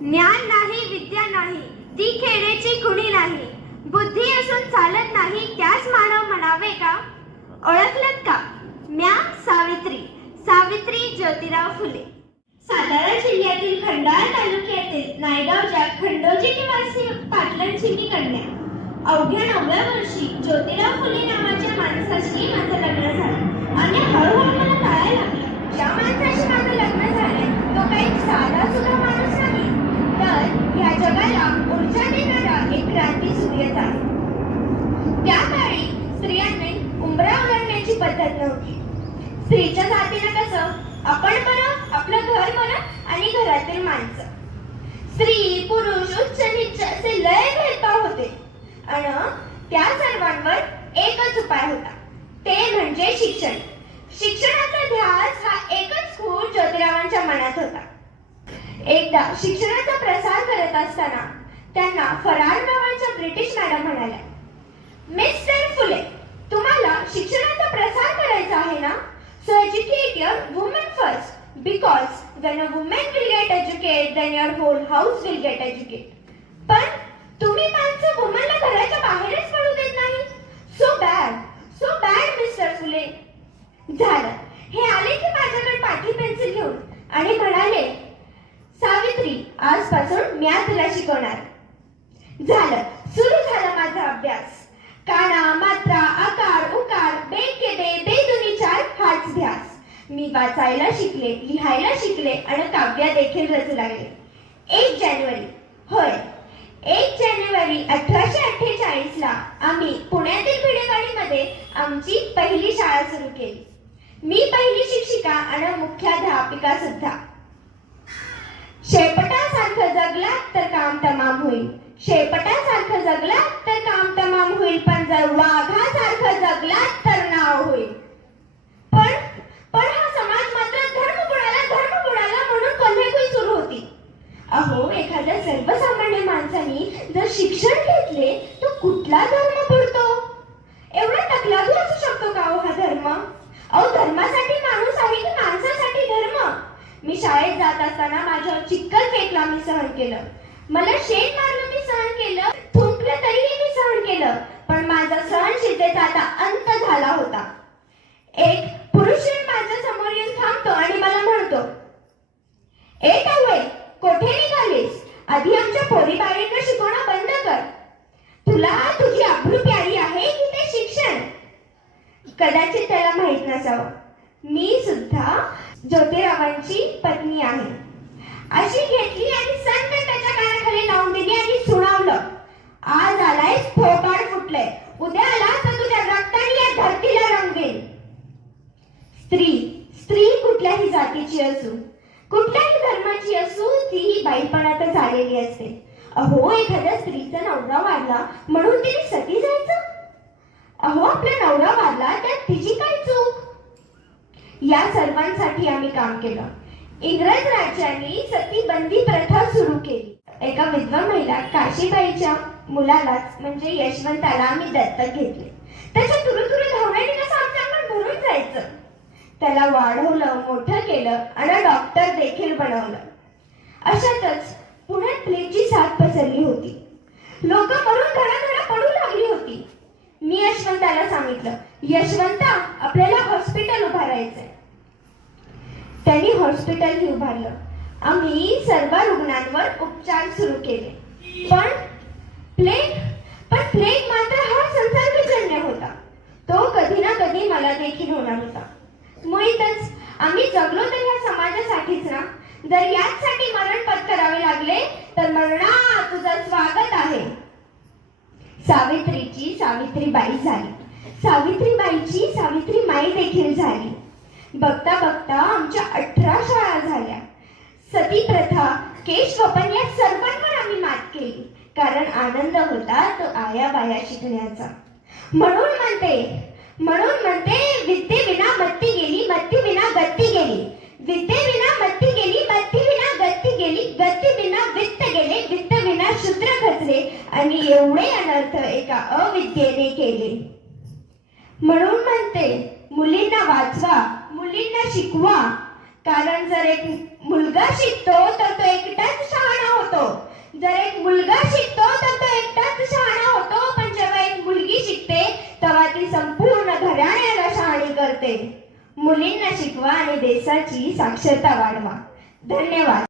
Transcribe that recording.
ज्ञान नाही विद्या नाही ती खेडेची कुणी नाही. बुद्धी असून चालत नाही त्यास मानव म्हणावे का? ओळखलत का? म्या सावित्री, सावित्री ज्योतिराव फुले. सातारा जिल्ह्यातील खंडाळा तालुक्यातील नायगावच्या खंडोजी निवासी पाटलांची मी कन्या. अवघ्या 9व्या वर्षी ज्योतिराव फुले नावाच्या माणसाशी माझं लग्न झालं आणि हळूहळू मला कळायला लागलं ज्या माणसाशी माझं लग्न झालंय तो काही साधा सुद्धा माणूस नाही, तर या जगाला ऊर्जा देणारा एक क्रांती सूर्यच आहे. त्या काळी स्त्रियांनी उंबरा ओलांडण्याची पद्धत नव्हती. स्त्रीच्या जातीनं कसं आपण बरं, आपलं घर बरं आणि घरातील माणसं. स्त्री पुरुष उच्च नीच असे लय भेदभाव होते आणि त्या सर्वांवर एकच उपाय होता, ते म्हणजे शिक्षण. शिक्षणाचा ध्यास हा एकच खूण ज्योतिरावांच्या मनात होता. एकदा शिक्षणाचा प्रसार करत असताना त्यांना फरार नावाच्या ब्रिटिश मॅडम म्हणाल्या, मिस्टर फुले, तुम्हाला शिक्षणाचा प्रसार करायचा आहे ना? So educate your women first, because when a woman will get educated, then your whole house will get educated. पण तुम्ही माणसं वुमनला घराच्या बाहेरच पडू देत नाही. So bad, मिस्टर फुले. झालं. हे आले की माझ्याकडे पाटी पेन्सिल घेऊन आणि म्हणाले, सावित्री, आजपासून म्या तुला शिकवणार. झालं. सुरू झाला माझा अभ्यास. काना, मात्रा, आकार, उकार, बेकेबे, बेदुनी चार हाच ध्यास. मी वाचायला शिकले, लिहायला शिकले आणि काव्य देखील रचू लागले. 1 जानेवारी, होय, 1 जानेवारी 1848 ला आम्ही पुण्यातील भिडेवाडीमध्ये आमची पहिली शाळा सुरू केली. मी पहिली शिक्षिका आणि मुख्याध्यापिका सुद्धा. शेपटासारखं जगलात तर काम तमाम होईल. शेपटासारखं जगलात तर काम तमाम होईल, पण जर वाघासारखं जगलात तर नाव होईल. पण हा समाज मात्र धर्म बुडाला म्हणून कोल्हेकुई सुरू होती. अहो, एखाद्या सर्वसामान्य माणसाने जर शिक्षण घेतले तर कुठला धर्म बुडतो? एवढा टकलादू असू शकतो का हो हा धर्म? अहो, धर्मासाठी माणूस आहे की माणसासाठी धर्म? मी शाळेत जात असताना माझ्यावर चिक्कल फेकला मी सहन केलं. मला शेण मारलं मी सहन केलं. थुंकलं तरीही मी सहन केलं. पण माझा सहनशीलतेचा आता अंत झाला होता. एक पुरुष माझ्या समोर येऊन थांबतो आणि मला म्हणतो, ए टावळे, कोठे निघालीस? आधी आमच्या पोरी बाळींना शिकवणं बंद कर. तुला तुझी अब्रू प्यारी आहे की ते शिक्षण? कदाचित त्याला माहित नसावं, मी सुद्धा ज्योतिरावांची पत्नी आहे. अशी घेतली आणि संत त्याच्या कानाखाली लावून दिली आणि सुनावलं, आज आलाय थोबाड फुटले, उद्या आला तर तुझ्या रक्ताने या धरतीला रंगवेल. स्त्री कुठल्याही जातीची असू, कुठल्याही धर्माची असू, तीही बाईपणातच आलेली असते. अहो, एखाद्या स्त्रीचा नवरा वारला म्हणून तिने सती जायचं? अहो, आपला नवरा वारला त्यात तिची काय चूक? या सर्वांसाठी आम्ही काम केलं. इंग्रज राज्यांनी सतीबंदी प्रथा सुरू केली. एका विधवा महिला काशीबाईच्या मुलालाच म्हणजे यशवंताला आम्ही दत्तक घेतले. त्याच्या तुरुतुरु धावण्याने कसं आमचं अंगण भरून जायचं. त्याला वाढवलं, मोठं केलं आणि डॉक्टर देखील बनवलं. अशातच पुण्यात प्लेगची साथ पसरली होती. लोक मरून घराघरा पडू लागली होती. मी यशवंताला सांगितलं, यशवंता, आपल्याला हॉस्पिटल उभारायचंय. त्यांनी हॉस्पिटलही उभारलं. आम्ही सर्व रुग्णांवर उपचार सुरू केले. पण प्लेग मात्र हा संसर्गजन्य होता. तो कधी ना कधी मला देखील होणार होता. मुळीतच आम्ही जगलो तर ह्या समाजासाठीच ना. जर याचसाठी मरण पत्करावे लागले तर मरणा तुझं स्वागत आहे. सावित्रीची सावित्रीबाई झाली. सावित्रीबाईची सावित्रीमाई देखील झाली. बघता बघता आमच्या 18 शाळा झाल्या. सती प्रथा, केशवपन या सर्वांवर आम्ही मात केली. कारण आनंद होता तो आयाबाया शिकण्याचा. म्हणून म्हणते विद्येविना मत्ती गेली, मत्तीविना गत्ती गेली. विद्येविना मत्ती गेली, मत्तीविना गत्ती गेली. गत्तीविना वित्त गेले, वित्तविना शूद्र खचले. आणि एवढे अनर्थ एका अविद्येने केले. म्हणून म्हणते, मुलींना वाचवा, मुलींना शिकवा. कारण जर एक मुलगा शिकतो तर तो एकटाच शहाणा होतो. संपूर्ण घराण्याला शहाणी करते. मुलींना शिकवा आणि देशाची साक्षरता वाढवा. धन्यवाद.